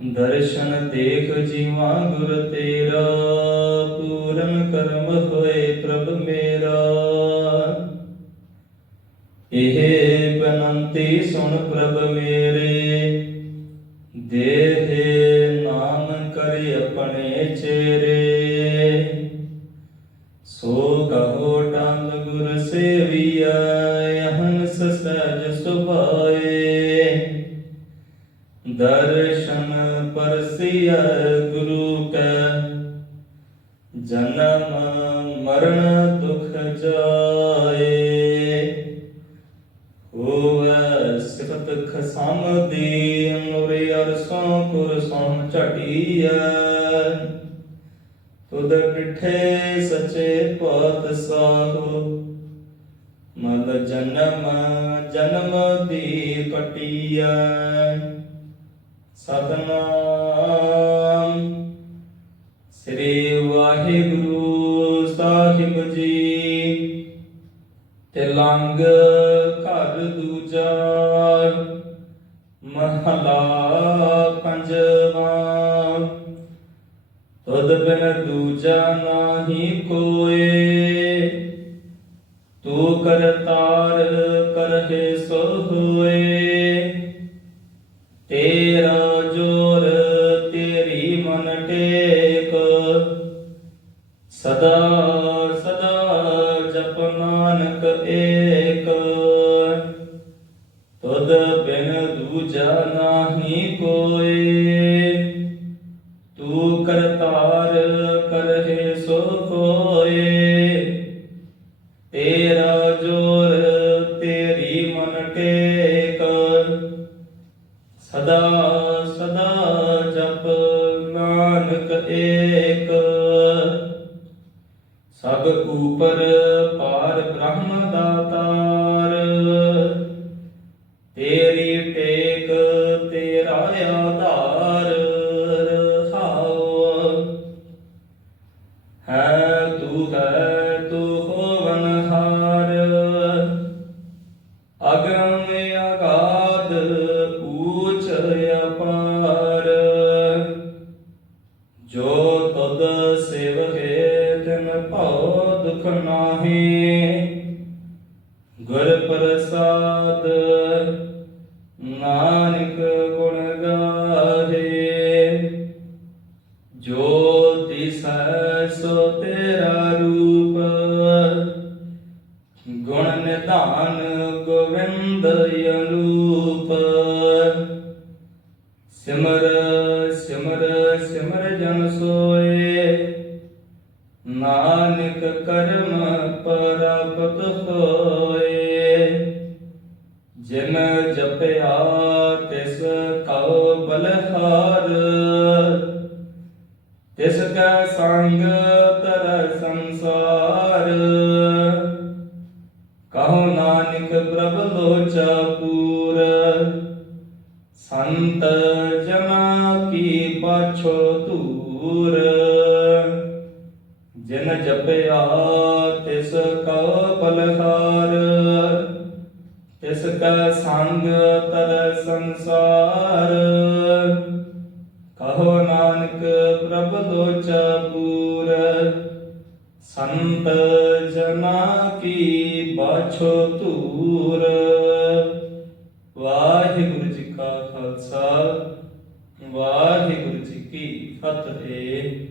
ਦਰਸ਼ਨ ਦੇਖ ਜੀਵਾ ਗੁਰ ਤੇਰਾ, ਪੂਰਨ ਕਰਮ ਹੋਏ ਪ੍ਰਭ ਮੇਰਾ। ਇਹ ਬਨੰਤੀ ਸੁਣ ਪ੍ਰਭ ਮੇਰੇ, ਦੇਹ ਨਾਮ ਕਰੇ ਆਪਣੇ ਚੇਰੇ। ਸੋ ਕਹੋ ਟੰਗ ਗੁਰ ਸੇਵੀ ਦਰਸ਼ਨ ਪਰਸਿਆ ਗੁਰੂ ਕੈ। ਜਨਮ ਮਰਨ ਦੁਖ ਜਾਏ। ਹੋਵੈ ਸਿਫਤ ਖਸਮ ਦੀ ਅਨੁਰੇ ਅਰਸੋਂ ਕੁਰਸੋਂ ਝਟੀਐ। ਤੁਧ ਡਿਠੇ ਸਚੇ ਪਾਤ ਸਾਹੋ। ਮਦ ਜਨਮ ਜਨਮ ਦੀ ਕਟੀਐ ਸਤਨਾਮ। ਸ੍ਰੀ ਵਾਹਿਗੁਰੂ ਸਾਹਿਬ ਜੀ। ਤੇ ਲੰਗ ਘਰ ਦੂਜਾ, ਮਹਲਾ ਪੰਜਵਾ। ਤੁਧ ਬਿਨ ਦੂਜਾ ਨਾਹੀ ਕੋਏ। ਤੂੰ ਕਰਤਾਰ ਕਰਹਿ ਸੋ ਹੋਏ। ਸਦਾ ਸਦਾ ਜਪ ਨਾਨਕ ਏਕ। ਤੁਧ ਬਿਨ ਦੂਜਾ ਨਾਹੀ ਕੋਏ। ਤੂੰ ਕਰਤਾਰ ਕਰਹਿ ਸੋ ਕੋਏ। ਤੇਰਾ ਜੋਰ ਤੇਰੀ ਮਨ ਟੇਕ। ਸਦਾ ਸਦਾ ਜਪ ਨਾਨਕ ਏਕ। ਸਭ ਉਪਰ ਪਾਰ ਬ੍ਰਹਮ ਦਾਤਾਰ। ਤੇਰੀ ਟੇਕ ਤੇਰਾ ਆਧਾਰ ਰਹਾਉ ਹੈ ਤੂੰ ਹੈ ਤੂੰ ਹੋਵਨਹਾਰ ਅਗਮ ਅਗਾਧ ਊਚ ਅਪਾਰ। ਜੋ ਤਦ ਸੇਵਕੇ ਦੁਖ ਨਾਹੀ। ਗੁਰ ਪ੍ਰਸਾਦ ਨਾਨਕ ਗੁਣ ਗਾਹੇ। ਜੋ ਦਿਸੈ ਸੋ ਤੇਰਾ ਰੂਪ। ਗੁਣ ਨਿਧਾਨ ਗੋਵਿੰਦ ਅਨੂਪ। ਸਿਮਰ ਸਿਮਰ ਸਿਮਰ ਜਨ ਸੋਏ। ਨਾਨਕ ਕਰਮ ਪਰਪਤ ਹੋਏ। ਜਿਨ ਜਪਿਆ ਤਿਸ ਕਉ ਬਲਹਾਰ। ਤਿਸ ਕਾ ਸੰਗ ਤਰ ਸੰਸਾਰ। ਕਹੋ ਨਾਨਕ ਪ੍ਰਭ ਲੋਚਾ ਪੂਰ। ਸੰਤ ਜਨਾ ਕੀ ਪਾਛੋ ਧੂਰ ਜਿਨ ਜਪਿਆ ਤਿਸ ਕਉ ਬਲਹਾਰ, ਤਿਸ ਕਾ ਸੰਗ ਤਰ ਸੰਸਾਰ। ਕਹੋ ਨਾਨਕ ਪ੍ਰਭ ਲੋਚਾ ਪੂਰ, ਸੰਤ ਜਨਾ ਕੀ ਬਾਛੋ ਧੂਰ। ਵਾਹਿਗੁਰੂ ਜੀ ਕਾ ਖਾਲਸਾ, ਵਾਹਿਗੁਰੂ ਜੀ ਕੀ ਫਤਿਹ।